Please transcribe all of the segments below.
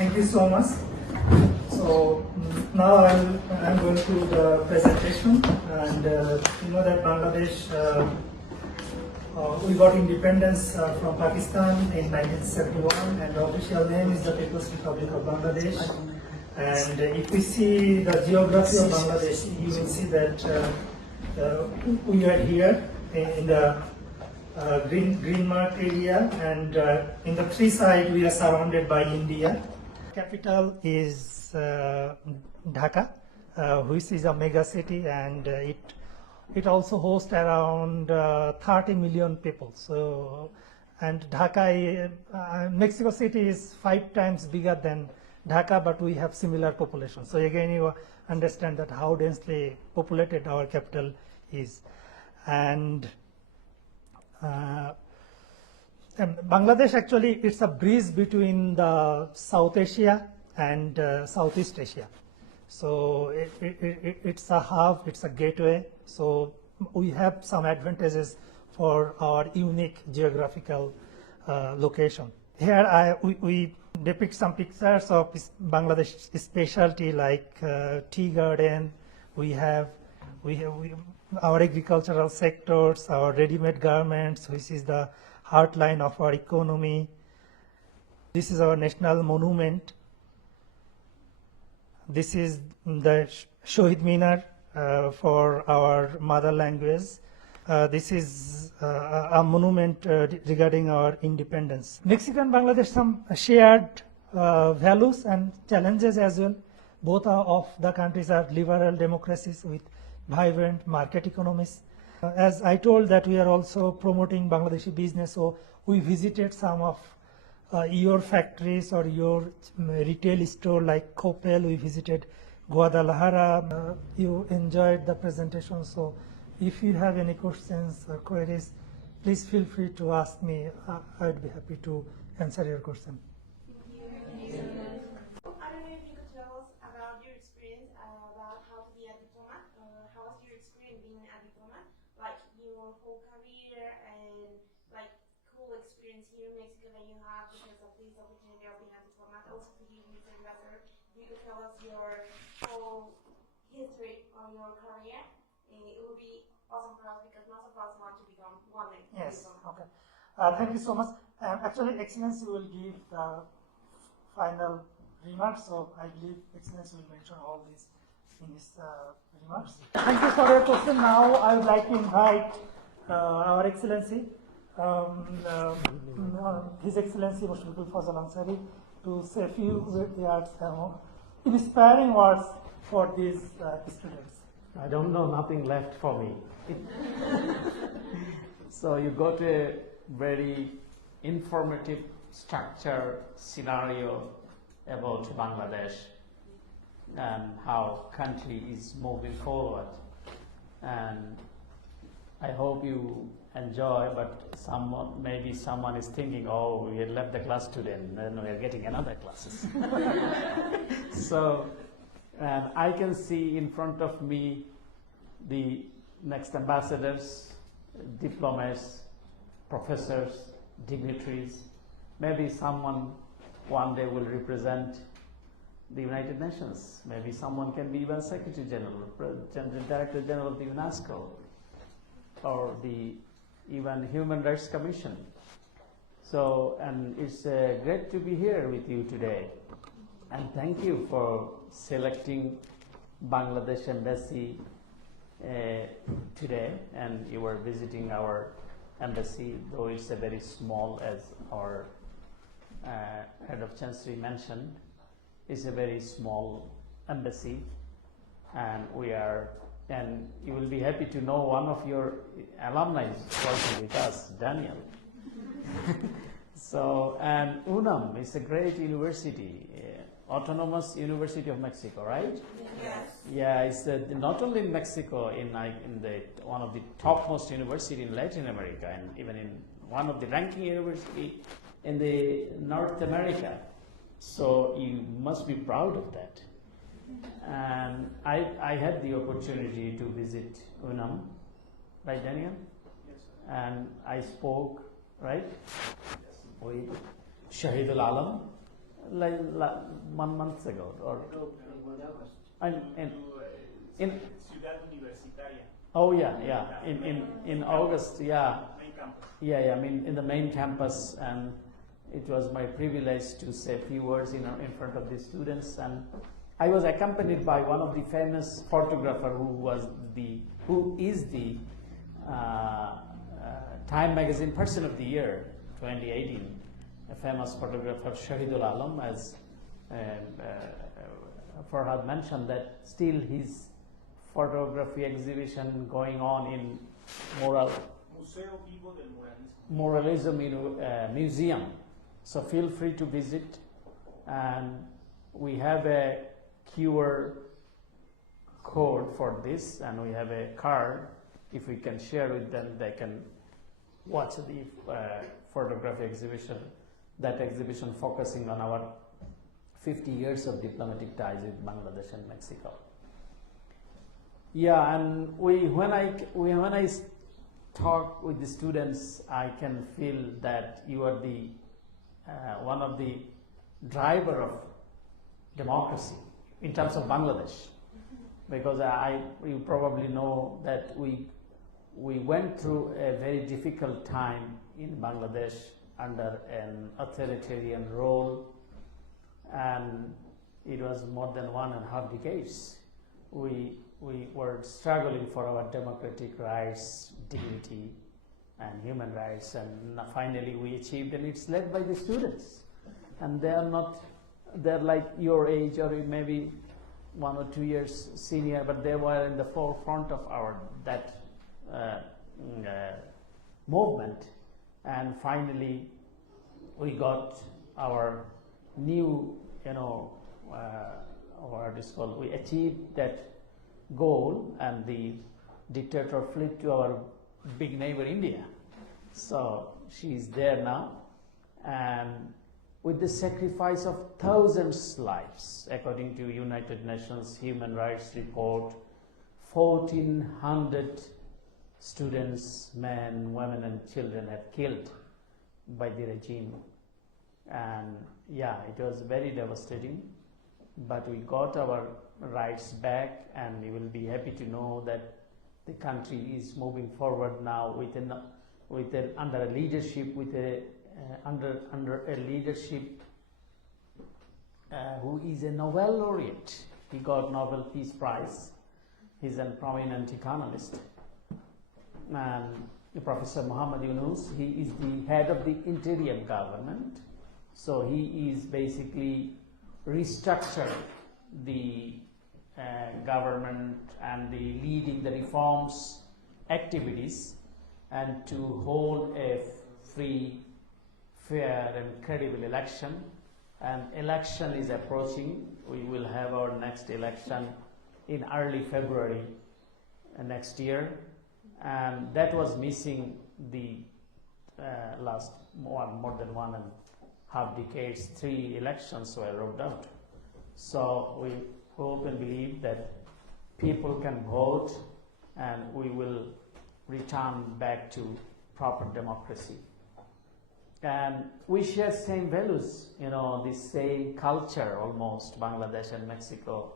Thank you so much. So now I'm going to the presentation, and you know that Bangladesh, we got independence from Pakistan in 1971, and the official name is the People's Republic of Bangladesh. And if we see the geography of Bangladesh, you will see that we are here in the green marked area, and in the three sides we are surrounded by India. Capital is Dhaka, which is a mega city, and it also hosts around 30 million people. So, and Dhaka, Mexico City is 5 times bigger than Dhaka, but we have similar population. So again, you understand that how densely populated our capital is. And Bangladesh actually, it's a bridge between the South Asia and Southeast Asia. So it's a hub, it's a gateway. So we have some advantages for our unique geographical location. Here we depict some pictures of Bangladesh specialty like tea garden. We have our agricultural sectors, our ready-made garments, which is the heartline of our economy. This is our national monument. This is the Shohid Minar for our mother language. This is a monument regarding our independence. Mexico and Bangladesh some shared values and challenges as well. Both of the countries are liberal democracies with vibrant market economies. As I told that we are also promoting Bangladeshi business, so we visited some of your factories or your retail store like Coppel. We visited Guadalajara. You enjoyed the presentation, so if you have any questions or queries, please feel free to ask me. I'd be happy to answer your question. I don't know if you could tell us about your experience about how to be a diplomat. How was your experience being a diplomat? Like your whole career and like cool experience here in Mexico that you have because of this opportunity of being a diplomat. Also for you, Mr. Ambassador, if you could tell us your whole history of your career, it would be awesome for us because most of us want to become one day. Yes, okay. Thank you so much. Actually, Excellency will give the final remarks, so I believe Excellency will mention all this in his remarks. Thank you for your question. Now I would like to invite our Excellency, His Excellency Mushfiqul Fazal Ansari, to say a few words, inspiring words for these students. I don't know, nothing left for me. So you got a very informative structure scenario about Bangladesh and how country is moving forward, and I hope you enjoy. But maybe someone is thinking, oh, we had left the class today and then we are getting another classes. So and I can see in front of me the next ambassadors, diplomats, professors, dignitaries. Maybe someone one day will represent the United Nations. Maybe someone can be even Secretary General, Director General of the UNESCO, or the even Human Rights Commission. So, and it's great to be here with you today. And thank you for selecting Bangladesh Embassy today, and you were visiting our embassy, though it's a very small, as our head of chancellery mentioned. It's a very small embassy, and you will be happy to know one of your alumni is working with us, Daniel. So, and UNAM is a great university, Autonomous University of Mexico, right? Yes. Yeah, it's not only in Mexico, in the one of the topmost university in Latin America, and even in one of the ranking university in the North America. So you must be proud of that. And I had the opportunity to visit UNAM, right, Daniel? Yes, sir. And I spoke, right, with Shahidul Alam, like 1 month ago, or in Ciudad Universitaria. oh yeah, in August, yeah. Main campus. Yeah, I mean in the main campus, and it was my privilege to say a few words in front of the students, and I was accompanied by one of the famous photographer who is the Time Magazine Person of the Year 2018, a famous photographer Shahidul Alam, as Farhad mentioned, that still his photography exhibition going on in Museo Vivo del Moralism Museum. So feel free to visit, and we have a QR code for this, and we have a card. If we can share with them, they can watch the photography exhibition. That exhibition focusing on our 50 years of diplomatic ties with Bangladesh and Mexico. Yeah, and when I talk with the students, I can feel that you are the one of the driver of democracy in terms of Bangladesh, because you probably know that we went through a very difficult time in Bangladesh under an authoritarian role, and it was more than 1.5 decades. We were struggling for our democratic rights, dignity, and human rights, and finally we achieved, and it's led by the students. And they're like your age or maybe 1 or 2 years senior, but they were in the forefront of that movement. And finally we got our new, what is called, we achieved that goal, and the dictator fled to our big neighbor India. So she's there now, and with the sacrifice of thousands of lives, according to United Nations Human Rights Report, 1,400 students, men, women and children have killed by the regime. And yeah, it was very devastating, but we got our rights back, and you will be happy to know that the country is moving forward now under a leadership under a leadership who is a Nobel laureate. He got Nobel Peace Prize. He's a prominent economist, and Professor Muhammad Yunus. He is the head of the interim government, so he is basically restructuring the government and the leading the reforms activities, and to hold a free, fair and credible election. And election is approaching. We will have our next election in early February next year, and that was missing the last more than 1.5 decades. 3 elections were rolled out. So we hope and believe that people can vote, and we will return back to proper democracy. And we share same values, the same culture almost, Bangladesh and Mexico,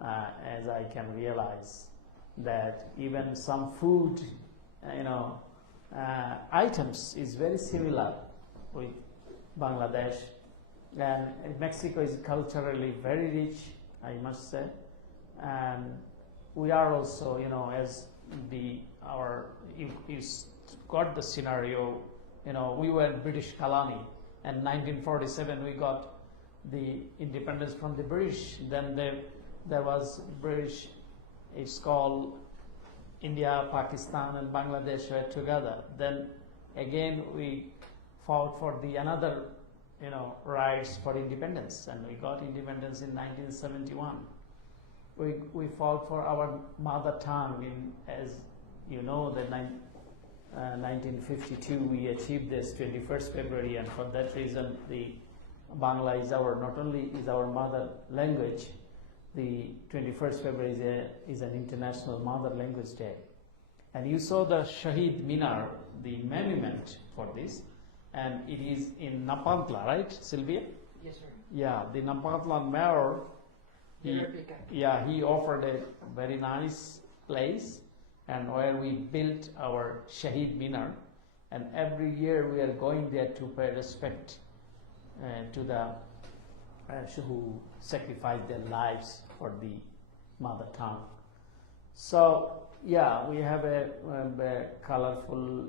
as I can realize that even some food, items is very similar with Bangladesh. And Mexico is culturally very rich, I must say, and we are also, as you got the scenario, we were British colony, and 1947 we got the independence from the British. Then there was British, it's called India, Pakistan and Bangladesh were together. Then again we fought for another rights for independence, and we got independence in 1971. We fought for our mother tongue as you know, that 1952 we achieved this 21st February, and for that reason the Bangla is not only is our mother language, the 21st February is an international mother language day. And you saw the Shahid Minar, the monument for this, and it is in Napantla, right, Sylvia? Yes, sir. yeah, the Nampatlan mayor, he offered a very nice place, and where we built our Shahid Minar, and every year we are going there to pay respect to the who sacrificed their lives for the mother tongue. So yeah, we have a colorful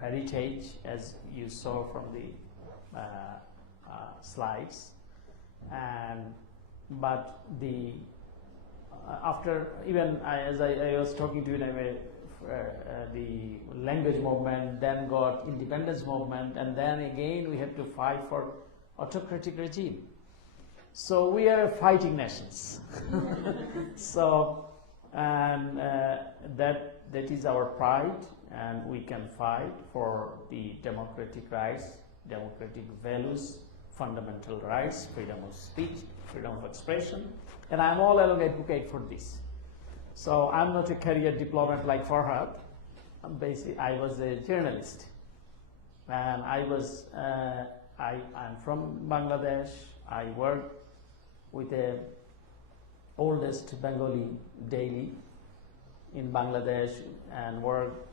heritage, as you saw from the slides, and but the after even as I was talking to you, the language movement then got independence movement, and then again we have to fight for autocratic regime. So we are fighting nations. So and that is our pride, and we can fight for the democratic rights, democratic values, fundamental rights, freedom of speech, freedom of expression, and I'm all along advocate for this. So I'm not a career diplomat like Farhad. Basically, I was a journalist, and I'm from Bangladesh. I worked with the oldest Bengali daily in Bangladesh, and worked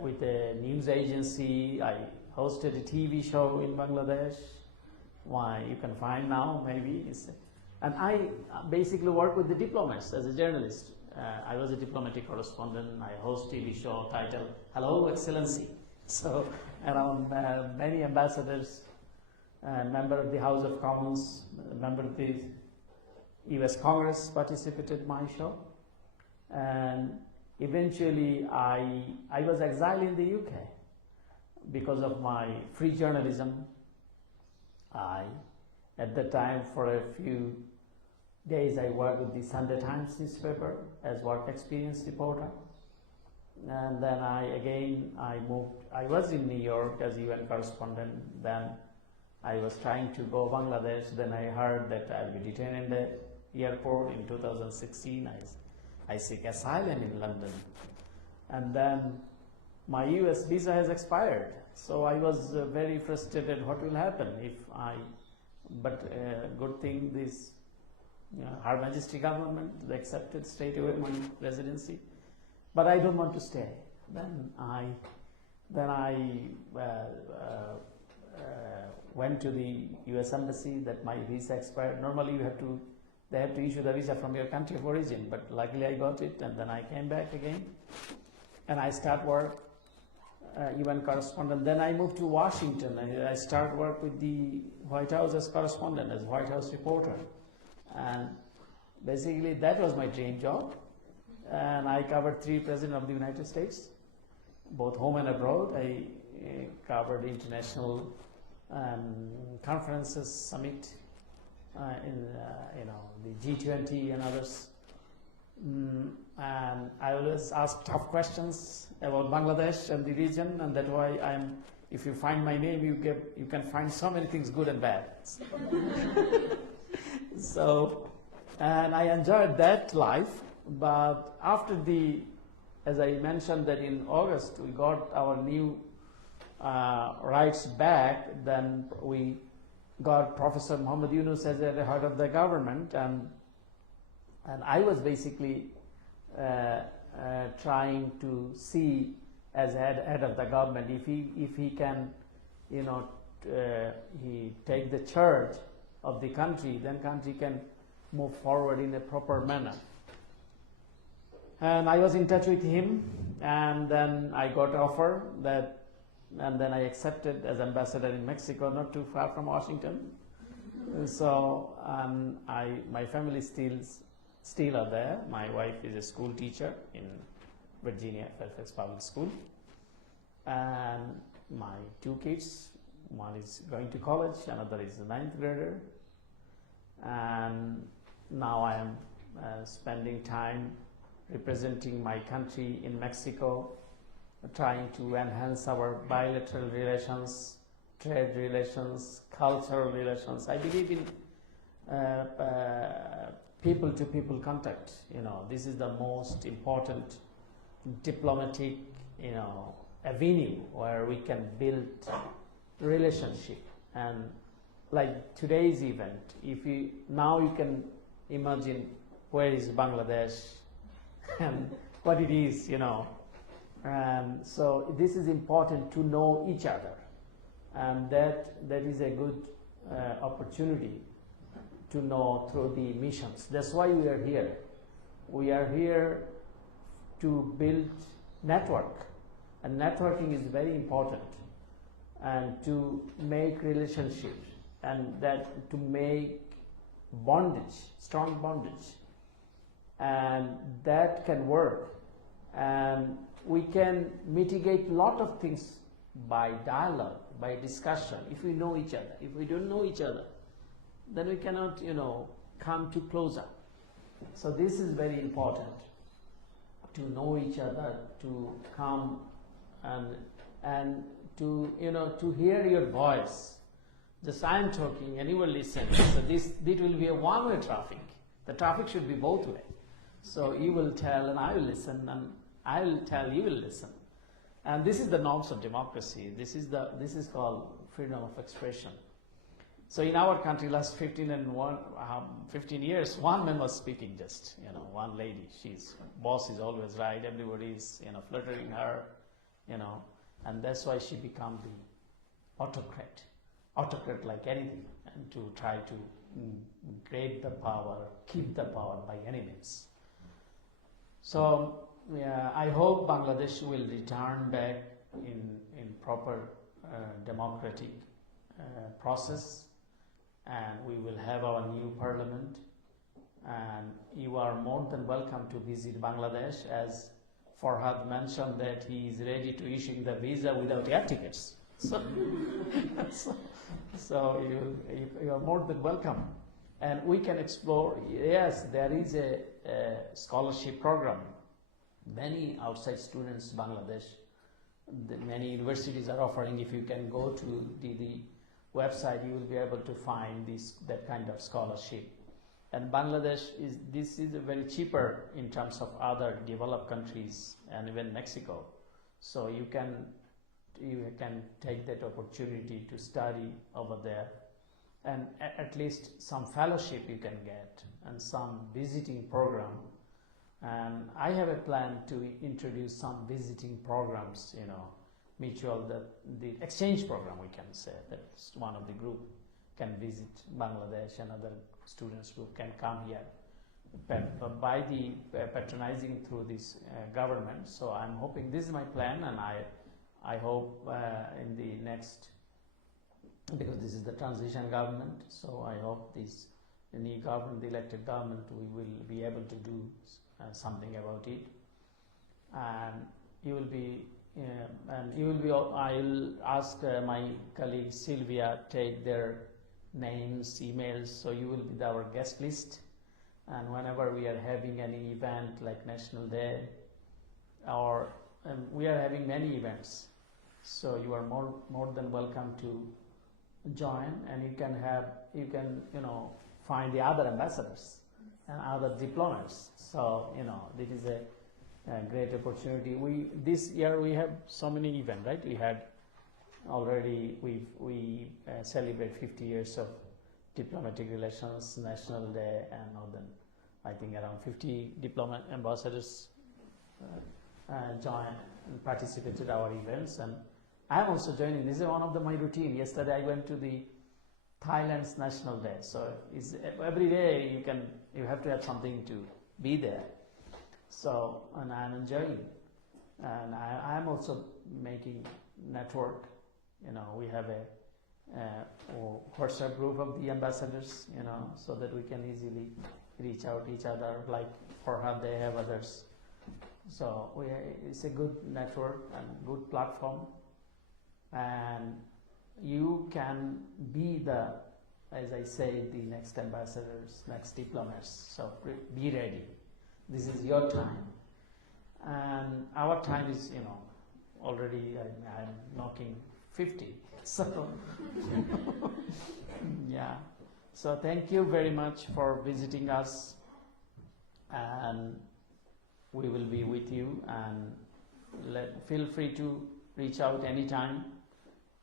with a news agency. I hosted a TV show in Bangladesh. Why you can find now maybe. And I basically work with the diplomats as a journalist. I was a diplomatic correspondent. I host TV show titled Hello Excellency. So around many ambassadors, member of the House of Commons, member of the US Congress participated in my show. And eventually I was exiled in the UK because of my free journalism. At that time, for a few days, I worked with the Sunday Times newspaper as work experience reporter. And then I moved. I was in New York as UN correspondent. Then I was trying to go Bangladesh. Then I heard that I'll be detained in the airport in 2016. I seek asylum in London. And then my US visa has expired. So I was very frustrated what will happen if but good thing this Her Majesty government accepted straight away my residency. But I don't want to stay. Then I went to the US Embassy that my visa expired. Normally they have to issue the visa from your country of origin, but luckily I got it, and then I came back again, and I start work, UN correspondent. Then I moved to Washington. I start work with the White House as correspondent, as White House reporter, and basically that was my dream job. And I covered 3 presidents of the United States, both home and abroad. I covered international conferences, summit, in the G20 and others. And I always ask tough questions about Bangladesh and the region, and that's why if you find my name, you can find so many things good and bad. So, and I enjoyed that life. But after as I mentioned that in August we got our new rights back, then we got Professor Muhammad Yunus as the head of the government, and I was basically trying to see as head of the government if he can, he take the charge of the country, then country can move forward in a proper manner. And I was in touch with him, and then I got an offer and then I accepted as ambassador in Mexico, not too far from Washington. So my family still are there. My wife is a school teacher in Virginia, Fairfax Public School. And my 2 kids, one is going to college, another is a 9th grader. And now I am spending time representing my country in Mexico, trying to enhance our bilateral relations, trade relations, cultural relations. I believe in people-to-people contact. This is the most important diplomatic, avenue where we can build relationship. And like today's event, if you now you can imagine where is Bangladesh and what it is, and so this is important to know each other, and that is a good opportunity to know through the missions. That's why we are here. We are here to build network, and networking is very important, and to make relationships, and that to make bondage, strong bondage, and that can work, and we can mitigate a lot of things by dialogue, by discussion. If we know each other, if we don't know each other, then we cannot, come to closer. So this is very important, to know each other, to come and to to hear your voice. Just I am talking and you will listen. So this will be a one-way traffic. The traffic should be both way. So you will tell and I will listen, and I will tell, you will listen. And this is the norms of democracy. This is called freedom of expression. So in our country, last 15 years, one man was speaking, just one lady. She's boss is always right. Everybody is flattering her, and that's why she become the autocrat like anything, and to try to grab the power, keep the power by any means. So I hope Bangladesh will return back in proper democratic process, and we will have our new parliament, and you are more than welcome to visit Bangladesh, as Farhad mentioned that he is ready to issue the visa without air tickets. So you are more than welcome, and we can explore. Yes, there is a scholarship program. Many outside students, Bangladesh, many universities are offering. If you can go to the website, you will be able to find that kind of scholarship. And Bangladesh is a very cheaper in terms of other developed countries and even Mexico. So you can take that opportunity to study over there, and at least some fellowship you can get, and some visiting program. And I have a plan to introduce some visiting programs, mutual, the exchange program, we can say, that one of the group can visit Bangladesh and other students who can come here by the patronizing through this government. So I'm hoping, this is my plan, and I hope in the next, because this is the transition government, so I hope the new government, the elected government, we will be able to do something about it. And I'll ask my colleague Sylvia take their names, emails, so you will be our guest list. And whenever we are having any event like National Day, or we are having many events, so you are more than welcome to join, and you can find the other ambassadors and other diplomats. So this is a great opportunity. This year we have so many events, right? We had already we celebrate 50 years of diplomatic relations, National Day, and more than I think around 50 diplomat ambassadors joined and participated our events, and I am also joining. This is one of my routine. Yesterday I went to the Thailand's National Day, so it's every day you have to have something to be there. So, and I'm enjoying, and I am also making network. We have a WhatsApp group of the ambassadors, so that we can easily reach out each other. Like Farhad, they have others. So it's a good network and good platform, and you can be as I say, the next ambassadors, next diplomats. So be ready. This is your time, and our time is, already I'm knocking 50. So yeah. So thank you very much for visiting us, and we will be with you, and feel free to reach out anytime.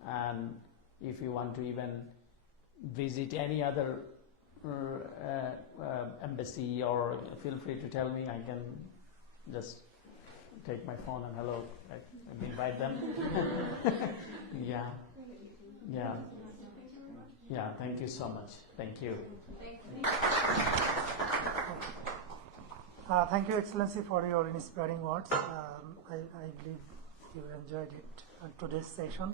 And if you want to even visit any other embassy, or feel free to tell me. I can just take my phone and hello, and invite them. Yeah, yeah, yeah. Thank you so much. Thank you. Thank you, Excellency, for your inspiring words. I believe you enjoyed it today's session.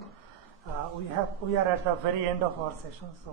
We are at the very end of our session, so.